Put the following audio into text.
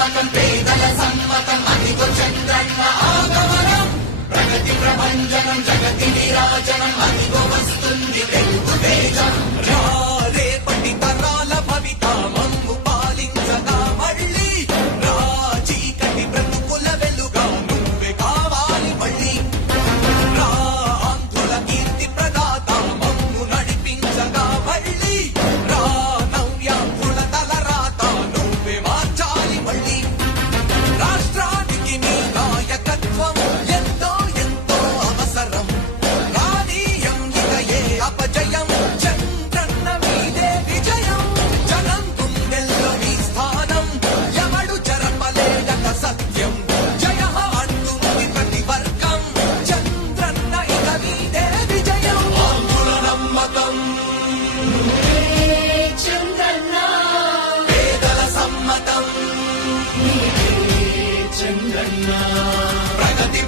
నమ్మకం పేదల సమ్మతం అదిగో చంద్రన్న ఆగమనం ప్రగతి ప్రభంజనం జగతి విరాజనం అదిగో వస్తుంది వెలుగు తేజం రేపటి తరాల భవిత మమ్ము పాలించగా మళ్ళీ రా చీకటి బ్రతుకుల వెలుగా నువ్వే కావాలి మళ్ళీ రా అంధుల కీర్తి ప్రదాత మమ్ము నడిపించగా మళ్ళీ రా నవ్యాంధ్రుల తలరాత నువ్వే మార్చాలి మళ్ళీ రాష్ట్రానికి నీ నాయకత్వం ఎంతో ఎంతో అవసరం రానీయం ఇక ఏ అపజయం చంద్రన్న మీదే విజయం జనం గుండెల్లో నీ స్థానం ఎవడు చెరపలేడక సత్యం జయ అంటుంది ప్రతి వర్గం చంద్రన్న ఇక మీదే విజయం ఆంధ్రుల నమ్మకం చంద్రన్న పేదల సమ్మతం చంద్రన్న ప్రగతి